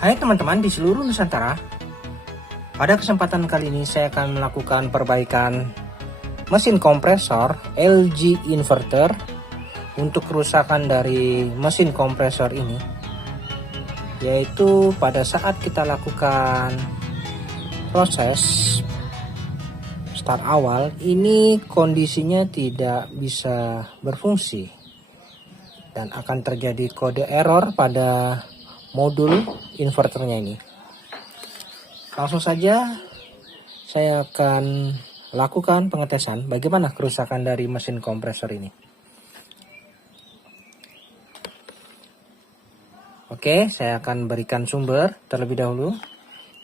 Hai teman-teman di seluruh Nusantara. Pada kesempatan kali ini saya akan melakukan perbaikan mesin kompresor LG inverter untuk kerusakan dari mesin kompresor ini. Yaitu pada saat kita lakukan proses start awal, ini kondisinya tidak bisa berfungsi dan akan terjadi kode error pada modul inverternya ini. Langsung saja saya akan lakukan pengetesan bagaimana kerusakan dari mesin kompresor ini. Oke, saya akan berikan sumber terlebih dahulu.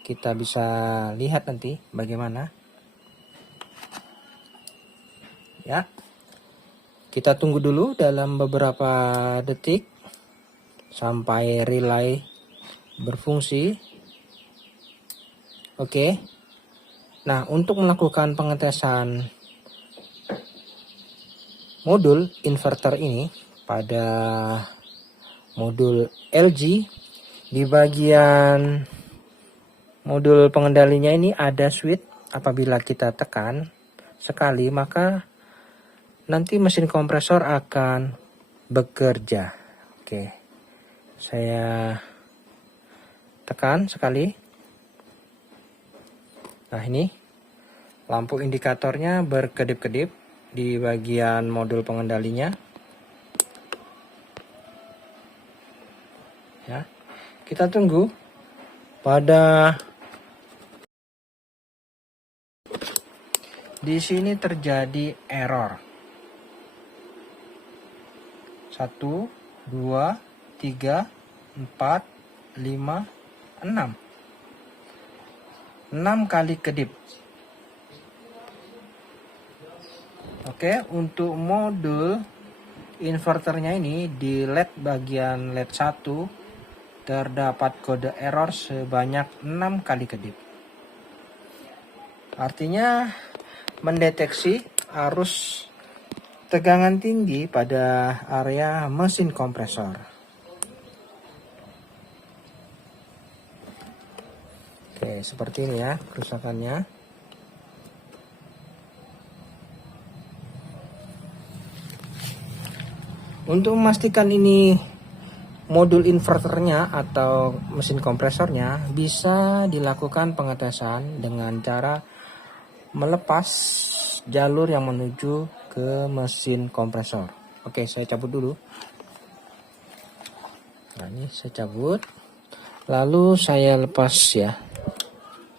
Kita bisa lihat nanti bagaimana. Ya. Kita tunggu dulu dalam beberapa detik sampai relay berfungsi. Oke. Nah, untuk melakukan pengetesan modul inverter ini pada modul LG, di bagian modul pengendalinya ini ada switch. Apabila kita tekan sekali, maka nanti mesin kompresor akan bekerja. Oke. Saya tekan sekali. Nah, ini lampu indikatornya berkedip-kedip di bagian modul pengendalinya. Ya. Kita tunggu pada di sini terjadi error. 1 2 3 4 5 6 kali kedip. Oke, untuk modul inverternya ini di LED bagian LED 1 terdapat kode error sebanyak 6 kali kedip. Artinya mendeteksi arus tegangan tinggi pada area mesin kompresor. Oke, seperti ini ya kerusakannya. Untuk memastikan ini modul inverternya atau mesin kompresornya, bisa dilakukan pengetesan dengan cara melepas jalur yang menuju ke mesin kompresor. Oke, saya cabut dulu. Nah, ini saya cabut. Lalu saya lepas ya.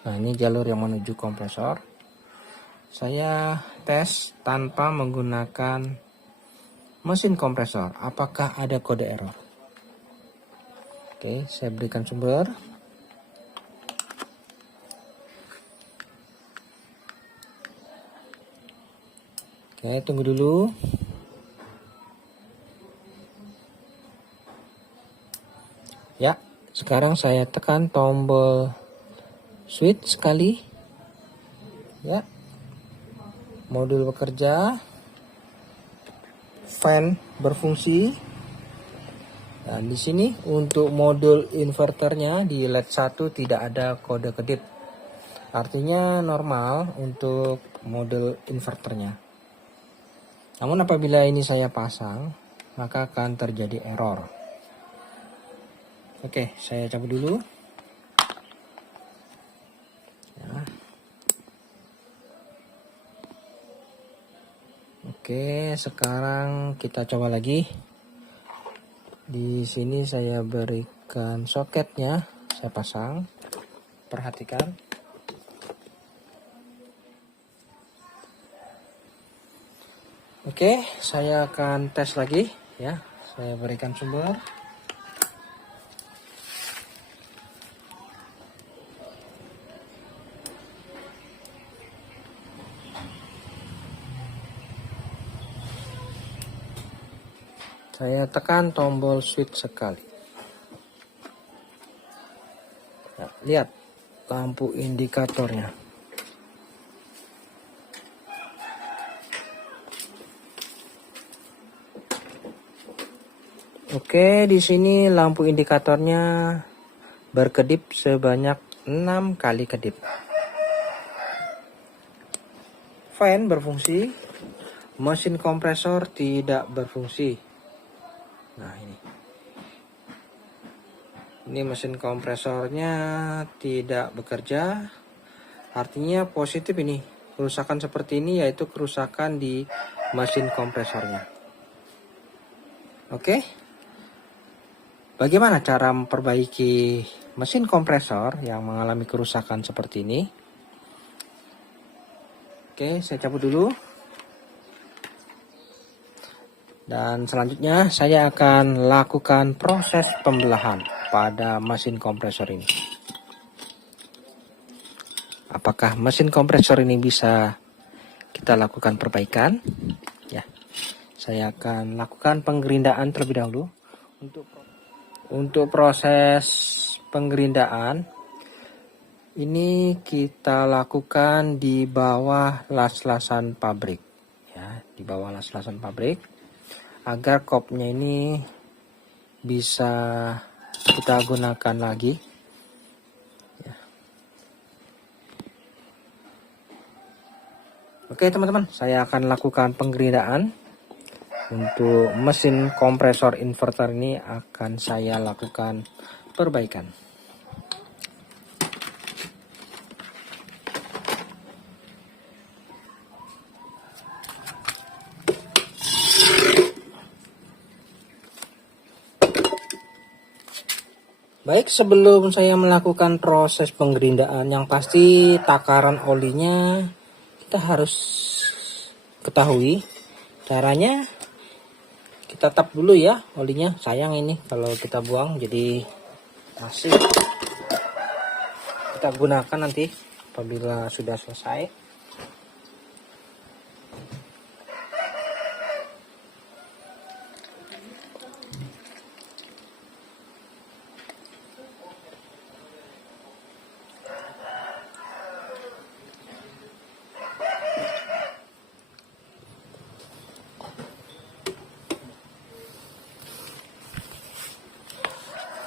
Nah, ini jalur yang menuju kompresor. Saya tes tanpa menggunakan mesin kompresor. Apakah ada kode error? Oke, saya berikan sumber. Oke, tunggu dulu. Ya, sekarang saya tekan tombol switch sekali. Ya. Modul bekerja. Fan berfungsi. Dan di sini untuk modul inverternya di LED 1 tidak ada kode kedip. Artinya normal untuk modul inverternya. Namun apabila ini saya pasang, maka akan terjadi error. Oke, saya cabut dulu. Ya. Oke, sekarang kita coba lagi. Di sini saya berikan soketnya, saya pasang. Perhatikan. Oke, saya akan tes lagi ya. Saya berikan sumber. Saya tekan tombol switch sekali. Nah, lihat lampu indikatornya. Oke, di sini lampu indikatornya berkedip sebanyak 6 kali kedip. Fan berfungsi, mesin kompresor tidak berfungsi. Nah, ini mesin kompresornya tidak bekerja. Artinya positif ini. Kerusakan seperti ini yaitu kerusakan di mesin kompresornya. Oke. Bagaimana cara memperbaiki mesin kompresor yang mengalami kerusakan seperti ini? Oke, saya cabut dulu. Dan selanjutnya saya akan lakukan proses pembelahan pada mesin kompresor ini. Apakah mesin kompresor ini bisa kita lakukan perbaikan? Ya, saya akan lakukan penggerindaan terlebih dahulu. Untuk proses penggerindaan ini kita lakukan di bawah las-lasan pabrik, ya, di bawah las-lasan pabrik, agar kopnya ini bisa kita gunakan lagi. Ya. Oke teman-teman, saya akan lakukan penggerindaan. Untuk mesin kompresor inverter ini akan saya lakukan perbaikan. Baik, sebelum saya melakukan proses penggerindaan, yang pasti takaran olinya kita harus ketahui. Caranya kita tap dulu ya olinya, sayang ini kalau kita buang jadi masih kita gunakan nanti apabila sudah selesai.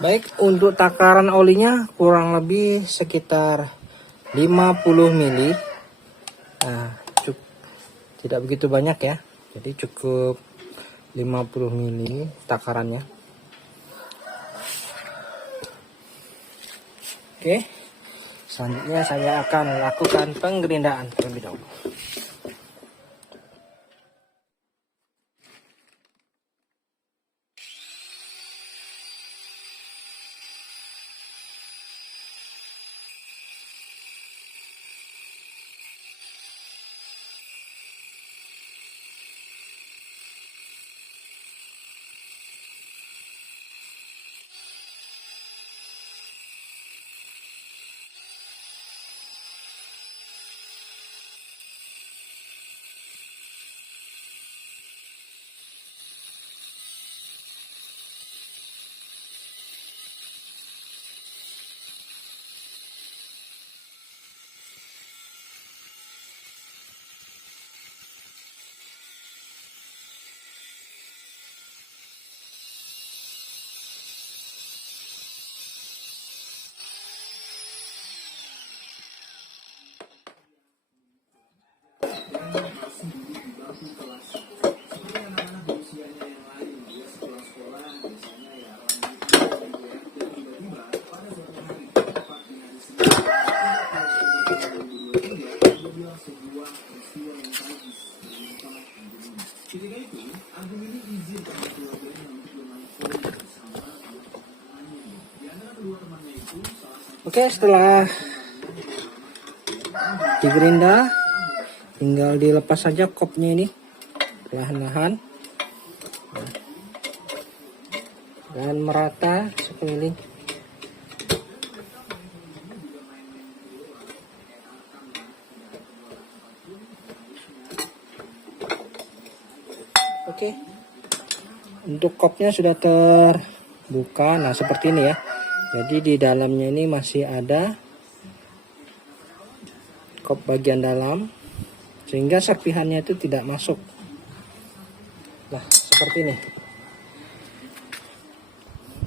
Baik, untuk takaran olinya kurang lebih sekitar 50 mili. Nah, tidak begitu banyak ya. Jadi cukup 50 mili takarannya. Oke. Selanjutnya saya akan lakukan penggerindaan terlebih dahulu. Oke, setelah digerinda, tinggal dilepas saja kopnya ini perlahan-lahan dan merata sekeliling. Oke, untuk kopnya sudah terbuka. Nah, seperti ini ya. Jadi di dalamnya ini masih ada kop bagian dalam, sehingga serpihannya itu tidak masuk. Nah, seperti ini.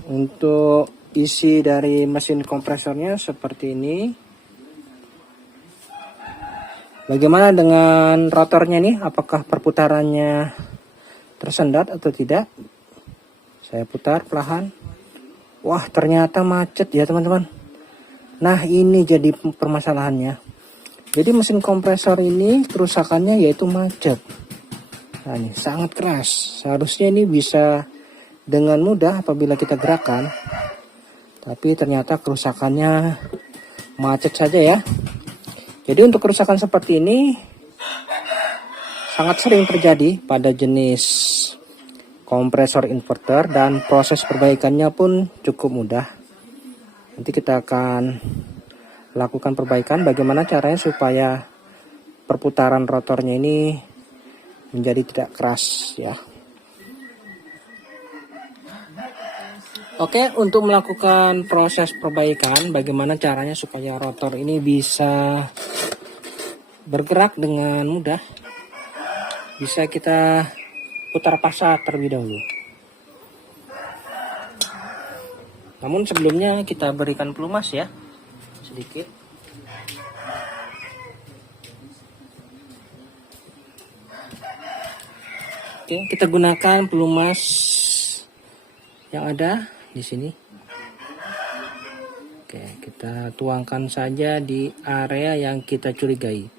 Untuk isi dari mesin kompresornya seperti ini. Bagaimana dengan rotornya nih? Apakah perputarannya tersendat atau tidak? Saya putar perlahan. Wah, ternyata macet ya teman-teman. Nah, ini jadi permasalahannya. Jadi mesin kompresor ini kerusakannya yaitu macet. Nah, ini sangat keras. Seharusnya ini bisa dengan mudah apabila kita gerakan. Tapi ternyata kerusakannya macet saja ya. Jadi untuk kerusakan seperti ini sangat sering terjadi pada jenis kompresor inverter dan proses perbaikannya pun cukup mudah. Nanti kita akan lakukan perbaikan bagaimana caranya supaya perputaran rotornya ini menjadi tidak keras ya. Oke, untuk melakukan proses perbaikan bagaimana caranya supaya rotor ini bisa bergerak dengan mudah, bisa kita putar paksa terlebih dahulu. Namun sebelumnya kita berikan pelumas ya, sedikit. Oke, kita gunakan pelumas yang ada di sini. Oke, kita tuangkan saja di area yang kita curigai.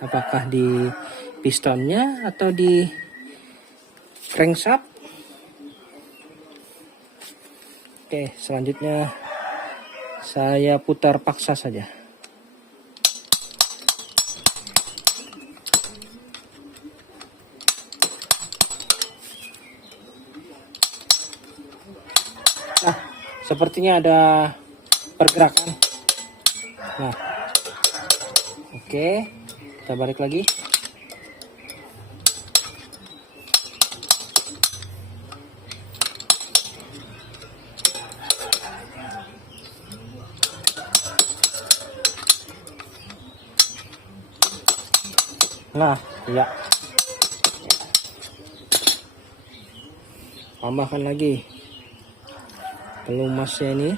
Apakah di pistonnya atau di crankshaft? Oke, selanjutnya saya putar paksa saja. Nah, sepertinya ada pergerakan. Nah, oke, kita balik lagi. Nah, ya. Tambahkan lagi pelumasnya ini.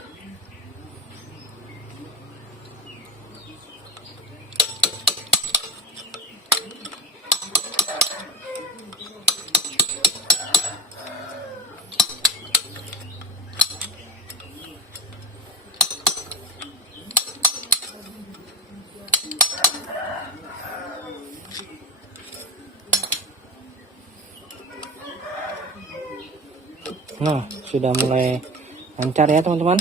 Nah, sudah mulai lancar ya teman-teman.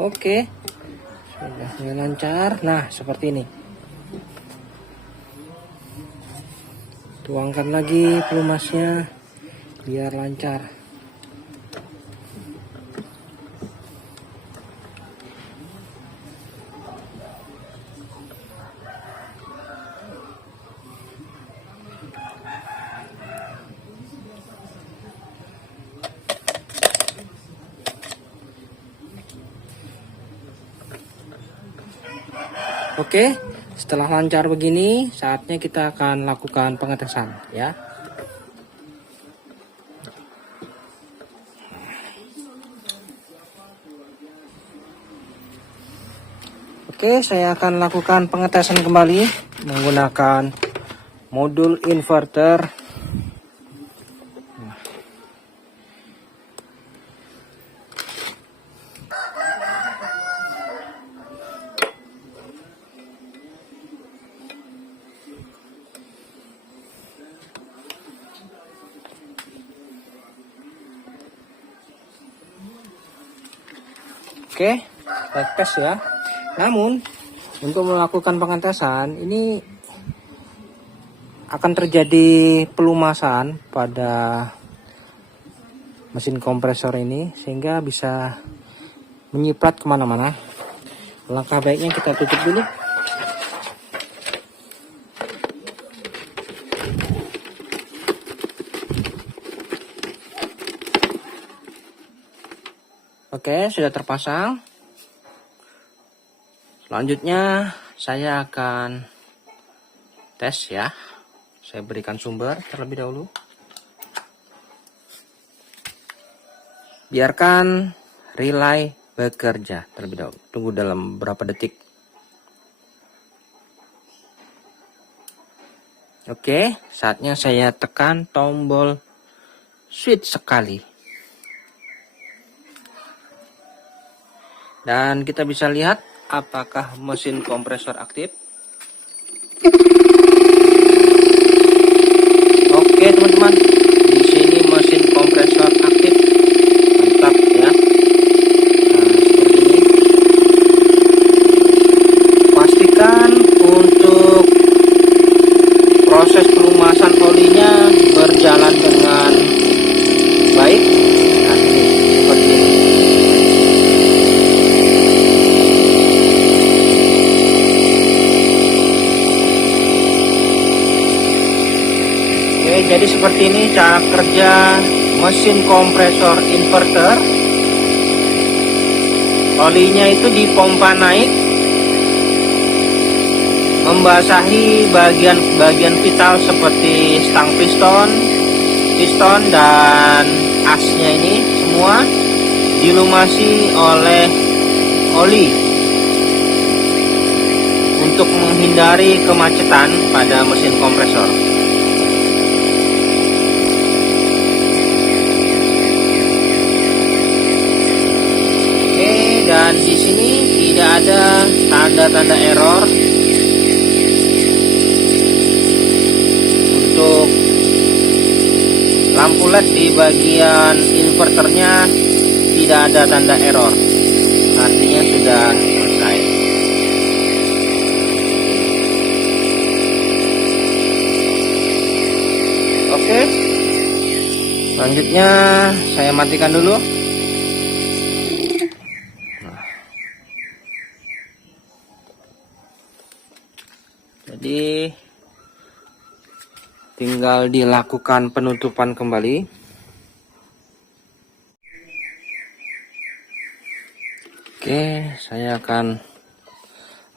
Oke, sudah mulai lancar. Nah, seperti ini. Tuangkan lagi pelumasnya biar lancar. Oke, setelah lancar begini, saatnya kita akan lakukan pengetesan ya. Oke, saya akan lakukan pengetesan kembali menggunakan modul inverter. Oke, kita tes ya. Namun untuk melakukan pengetesan ini akan terjadi pelumasan pada mesin kompresor ini sehingga bisa menyiprat kemana-mana. Langkah baiknya kita tutup dulu. Oke, sudah terpasang. Selanjutnya saya akan tes ya. Saya berikan sumber terlebih dahulu. Biarkan relay bekerja terlebih dahulu. Tunggu dalam beberapa detik. Oke, saatnya saya tekan tombol switch sekali. Dan kita bisa lihat apakah mesin kompresor aktif. Oke teman-teman, di sini mesin kompresor aktif, mantap ya. Nah, seperti ini. Pastikan untuk proses pelumasan olinya berjalan dengan baik. Nah, ini seperti ini. Jadi seperti ini cara kerja mesin kompresor inverter. Olinya itu dipompa naik, membasahi bagian-bagian vital seperti stang piston dan asnya ini semua dilumasi oleh oli untuk menghindari kemacetan pada mesin kompresor. Dan di sini tidak ada tanda-tanda error. Untuk lampu LED di bagian inverternya tidak ada tanda error. Artinya sudah selesai. Oke. Selanjutnya saya matikan dulu. Jadi tinggal dilakukan penutupan kembali. Oke, saya akan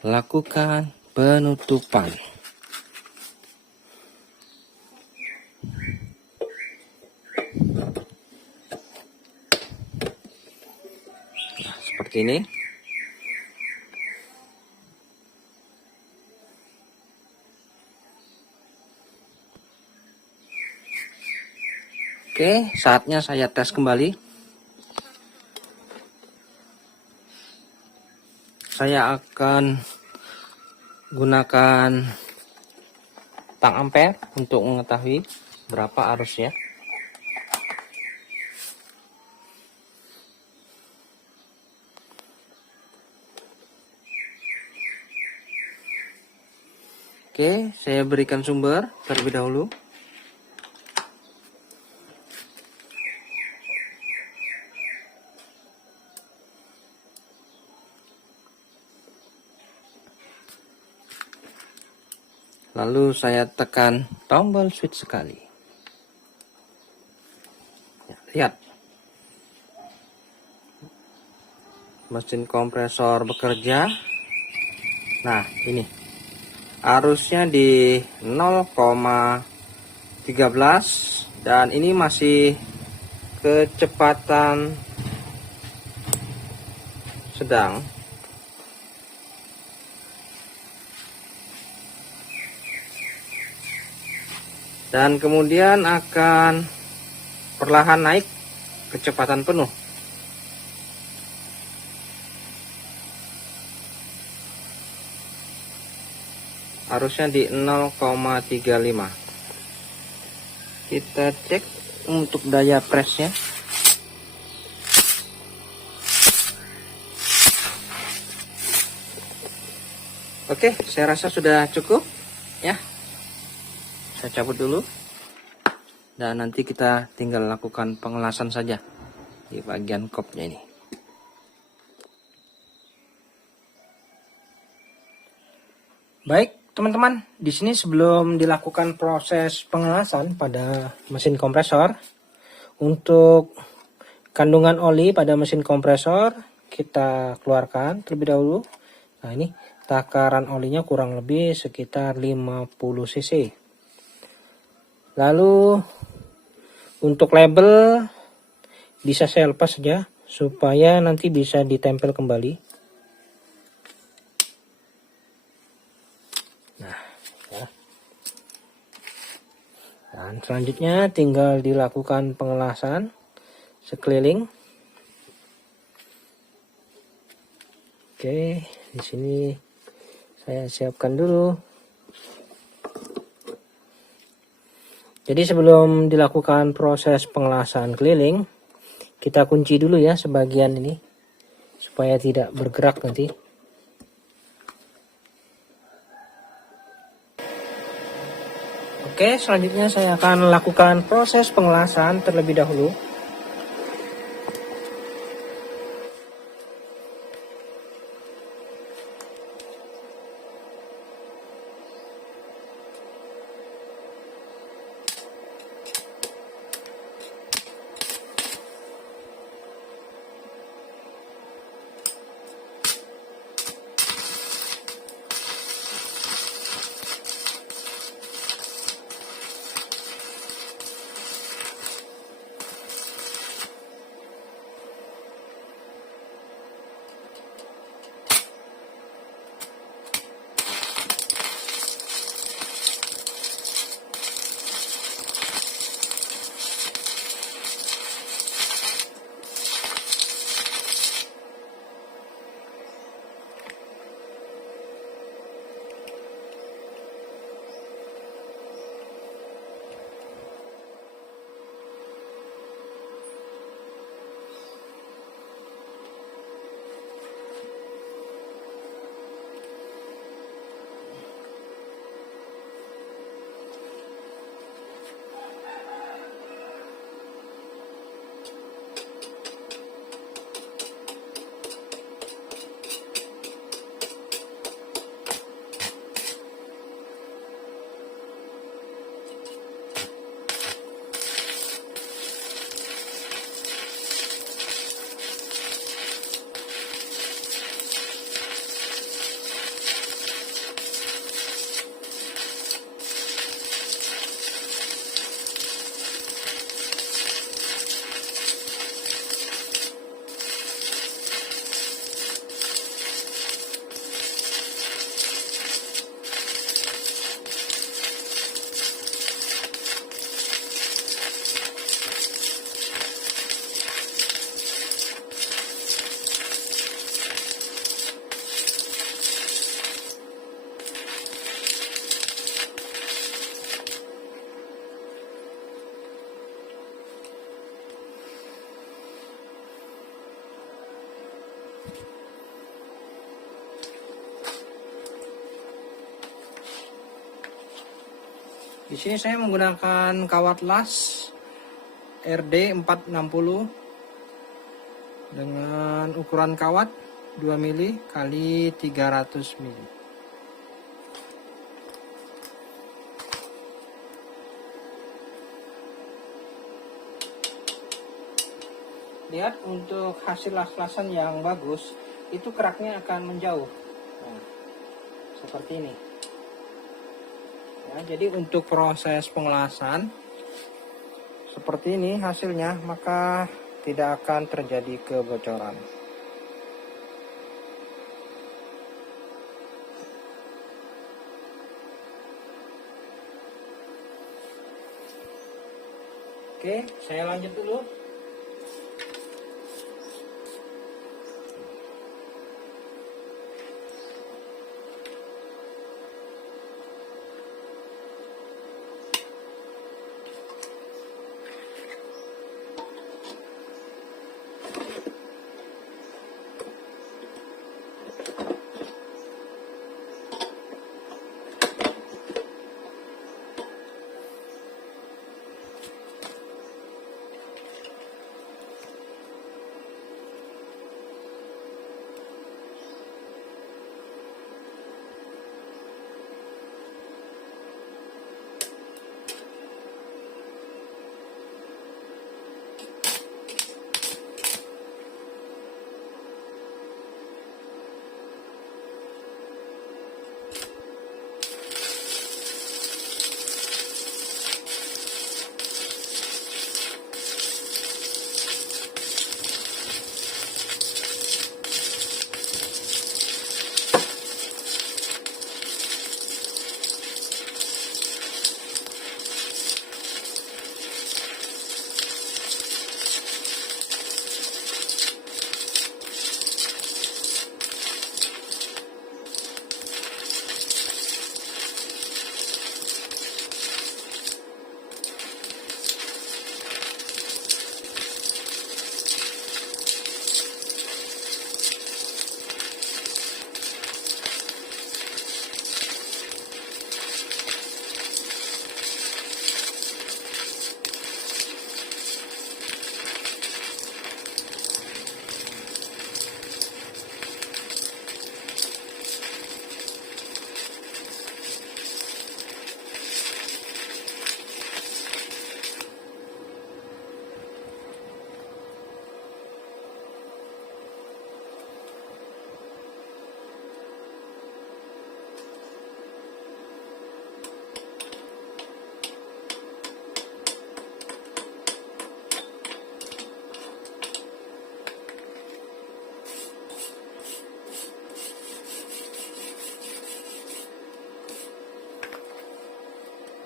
lakukan penutupan. Nah, seperti ini. Oke, saatnya saya tes kembali. Saya akan gunakan tang ampere untuk mengetahui berapa arusnya. Oke, saya berikan sumber terlebih dahulu. Lalu saya tekan tombol switch sekali. Ya, lihat. Mesin kompresor bekerja. Nah, ini. Arusnya di 0,13 dan ini masih kecepatan sedang. Dan kemudian akan perlahan naik kecepatan penuh. Arusnya di 0,35. Kita cek untuk daya presnya. Oke, saya rasa sudah cukup ya. Saya cabut dulu. Dan nanti kita tinggal lakukan pengelasan saja di bagian kopnya ini. Baik, teman-teman, di sini sebelum dilakukan proses pengelasan pada mesin kompresor, untuk kandungan oli pada mesin kompresor kita keluarkan terlebih dahulu. Nah, ini takaran olinya kurang lebih sekitar 50 cc. Lalu untuk label bisa saya lepas saja supaya nanti bisa ditempel kembali. Nah, ya. Dan selanjutnya tinggal dilakukan pengelasan sekeliling. Oke, di sini saya siapkan dulu. Jadi sebelum dilakukan proses pengelasan keliling, kita kunci dulu ya sebagian ini supaya tidak bergerak nanti. Oke, selanjutnya saya akan lakukan proses pengelasan terlebih dahulu. Di sini saya menggunakan kawat las RD 460 dengan ukuran kawat 2 mili kali 300 mili. Lihat, untuk hasil las-lasan yang bagus itu keraknya akan menjauh. Nah, seperti ini. Ya, jadi untuk proses pengelasan seperti ini hasilnya, maka tidak akan terjadi kebocoran. Oke, saya lanjut dulu.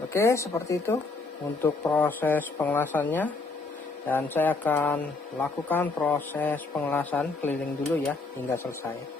Oke, seperti itu untuk proses pengelasannya, dan saya akan lakukan proses pengelasan keliling dulu ya hingga selesai.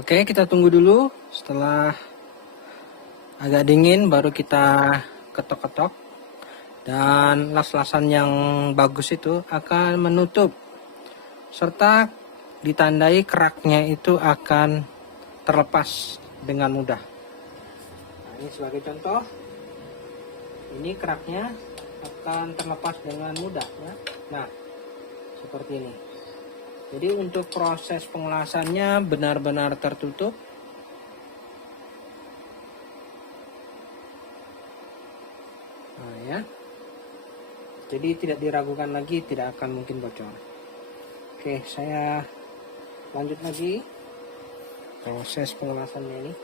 Oke, kita tunggu dulu. Setelah agak dingin baru kita ketok-ketok, dan las-lasan yang bagus itu akan menutup serta ditandai keraknya itu akan terlepas dengan mudah. Nah, ini sebagai contoh, ini keraknya akan terlepas dengan mudah ya. Nah, seperti ini. Jadi untuk proses pengelasannya benar-benar tertutup. Nah ya. Jadi tidak diragukan lagi, tidak akan mungkin bocor. Oke, saya lanjut lagi proses pengelasannya ini.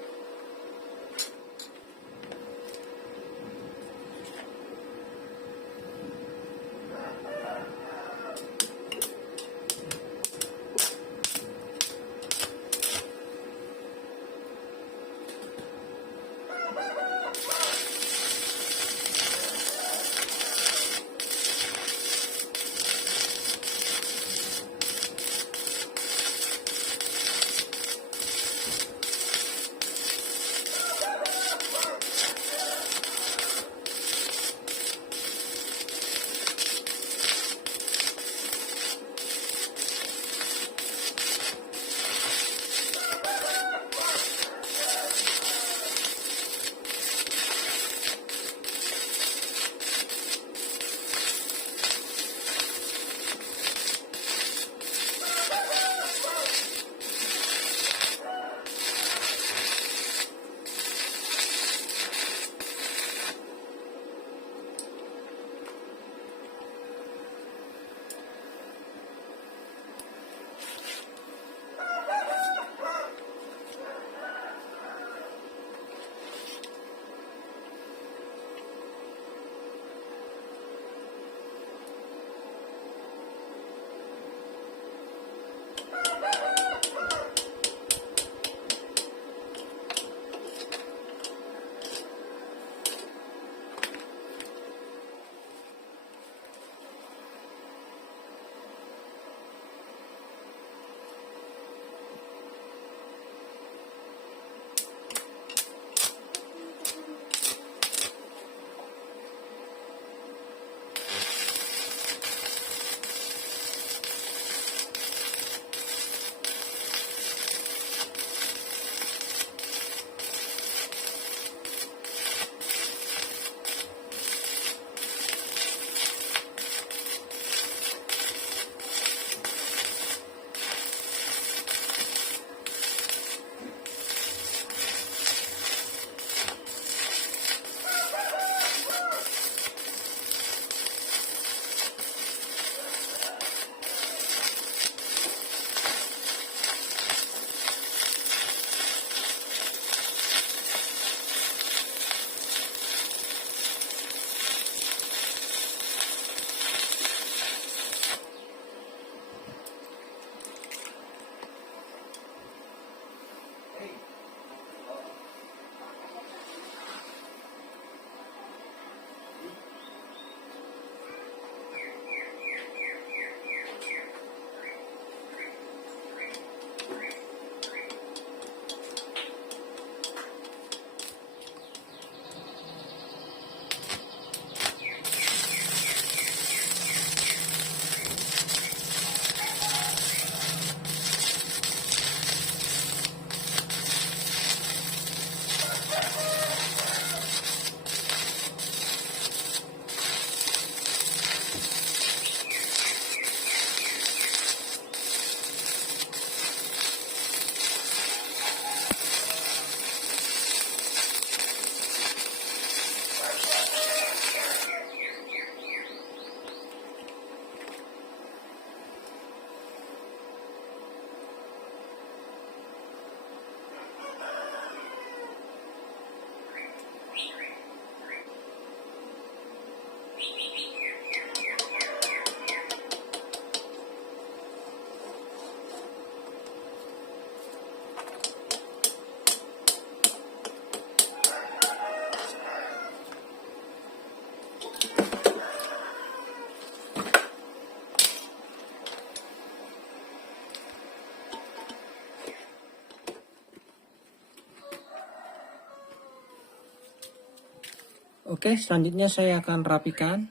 Oke, selanjutnya saya akan rapikan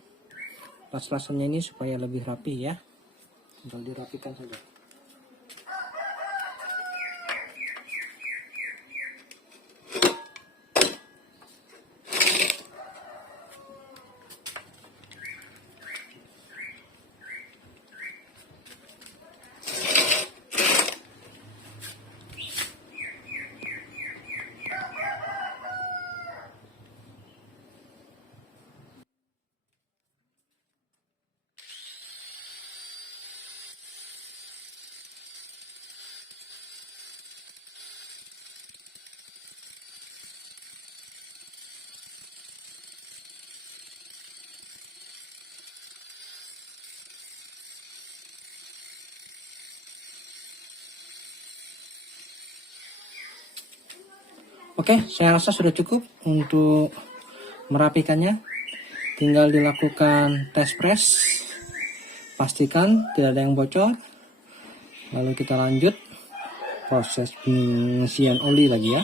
las-lasannya ini supaya lebih rapi ya. Tinggal dirapikan saja. Oke, saya rasa sudah cukup untuk merapikannya. Tinggal dilakukan tes press. Pastikan tidak ada yang bocor. Lalu kita lanjut proses pengisian oli lagi ya.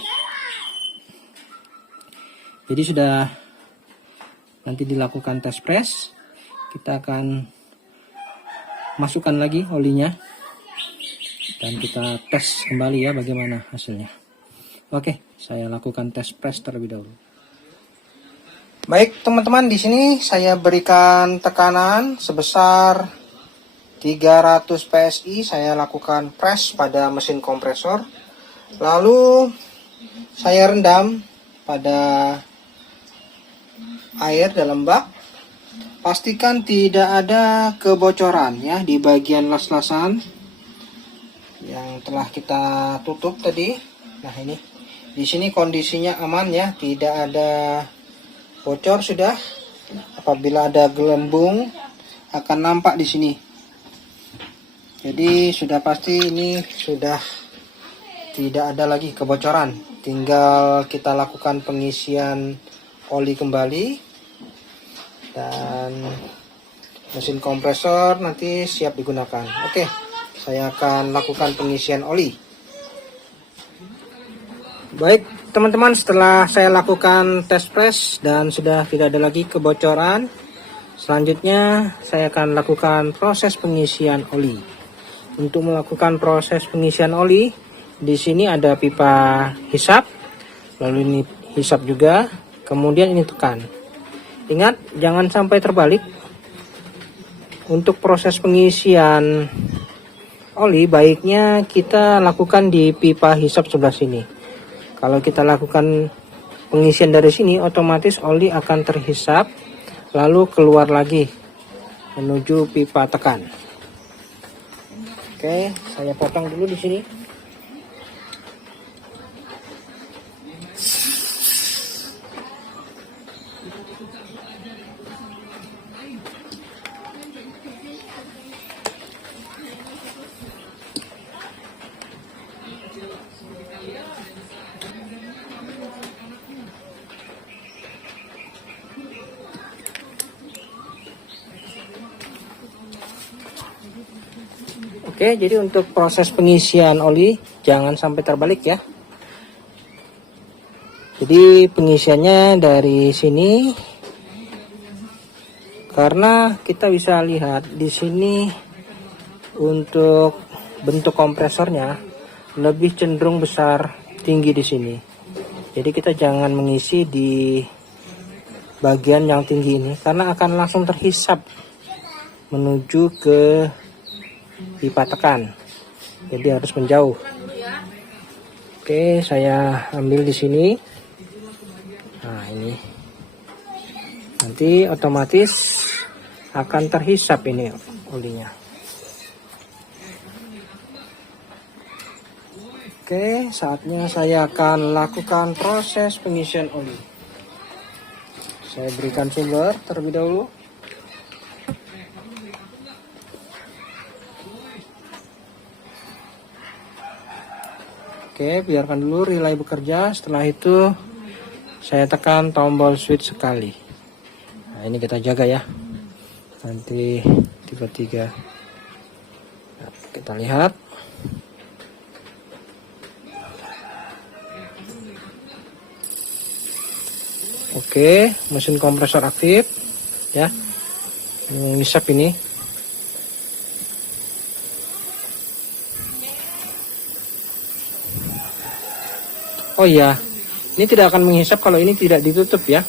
Jadi sudah nanti dilakukan tes press. Kita akan masukkan lagi olinya. Dan kita tes kembali ya bagaimana hasilnya. Oke, saya lakukan tes press terlebih dahulu. Baik teman-teman, di sini saya berikan tekanan sebesar 300 PSI. Saya lakukan press pada mesin kompresor. Lalu saya rendam pada air dalam bak. Pastikan tidak ada kebocoran ya di bagian las-lasan yang telah kita tutup tadi. Nah ini. Di sini kondisinya aman ya, tidak ada bocor sudah. Apabila ada gelembung akan nampak di sini. Jadi sudah pasti ini sudah tidak ada lagi kebocoran. Tinggal kita lakukan pengisian oli kembali dan mesin kompresor nanti siap digunakan. Oke, saya akan lakukan pengisian oli. Baik teman-teman, setelah saya lakukan tes press dan sudah tidak ada lagi kebocoran, selanjutnya saya akan lakukan proses pengisian oli. Untuk melakukan proses pengisian oli, di sini ada pipa hisap, lalu ini hisap juga, kemudian ini tekan. Ingat, jangan sampai terbalik. Untuk proses pengisian oli, baiknya kita lakukan di pipa hisap sebelah sini. Kalau kita lakukan pengisian dari sini, otomatis oli akan terhisap, lalu keluar lagi menuju pipa tekan. Oke, saya potong dulu di sini. Oke, jadi untuk proses pengisian oli jangan sampai terbalik ya. Jadi pengisiannya dari sini, karena kita bisa lihat di sini untuk bentuk kompresornya lebih cenderung besar, tinggi di sini. Jadi kita jangan mengisi di bagian yang tinggi ini karena akan langsung terhisap menuju ke pipa tekan. Jadi harus menjauh. Oke, saya ambil di sini. Nah, ini. Nanti otomatis akan terhisap ini olinya. Oke, saatnya saya akan lakukan proses pengisian oli. Saya berikan sumber terlebih dahulu. Oke, biarkan dulu relay bekerja. Setelah itu saya tekan tombol switch sekali. Nah, ini kita jaga ya. Nanti tiba-tiba kita lihat. Oke, mesin kompresor aktif ya. Ngisap ini. Oh iya, ini tidak akan menghisap kalau ini tidak ditutup ya.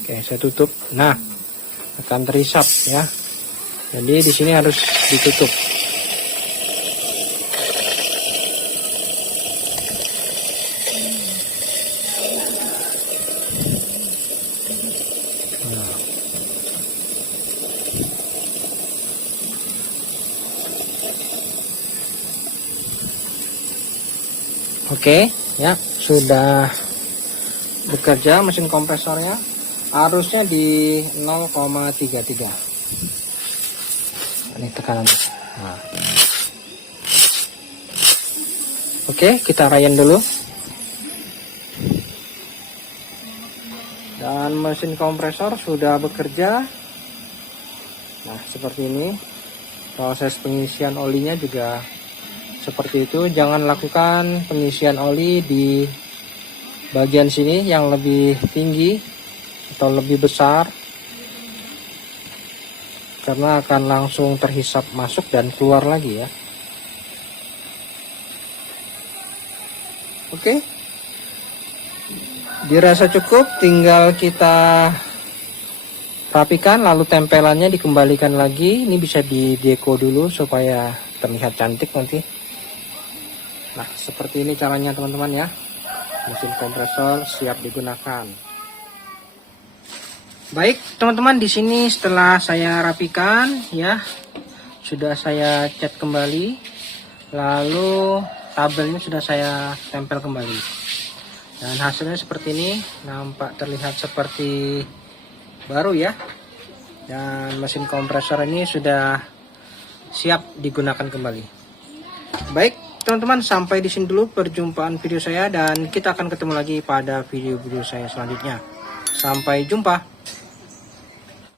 Oke, saya tutup. Nah, akan terhisap ya. Jadi di sini harus ditutup. Nah. Oke, ya sudah bekerja mesin kompresornya. Arusnya di 0,33. Ini tekanan. Nah. Oke, kita rayan dulu. Dan mesin kompresor sudah bekerja. Nah, seperti ini. Proses pengisian olinya juga seperti itu. Jangan lakukan pengisian oli di bagian sini yang lebih tinggi atau lebih besar, karena akan langsung terhisap masuk dan keluar lagi ya. Oke, dirasa cukup, tinggal kita rapikan lalu tempelannya dikembalikan lagi. Ini bisa dideko dulu supaya terlihat cantik nanti. Nah, seperti ini caranya teman-teman ya. Mesin kompresor siap digunakan. Baik teman-teman, di sini setelah saya rapikan ya, sudah saya cat kembali, lalu tabelnya sudah saya tempel kembali, dan hasilnya seperti ini, nampak terlihat seperti baru ya. Dan mesin kompresor ini sudah siap digunakan kembali. Baik teman-teman, sampai di sini dulu perjumpaan video saya, dan kita akan ketemu lagi pada video-video saya selanjutnya. Sampai jumpa.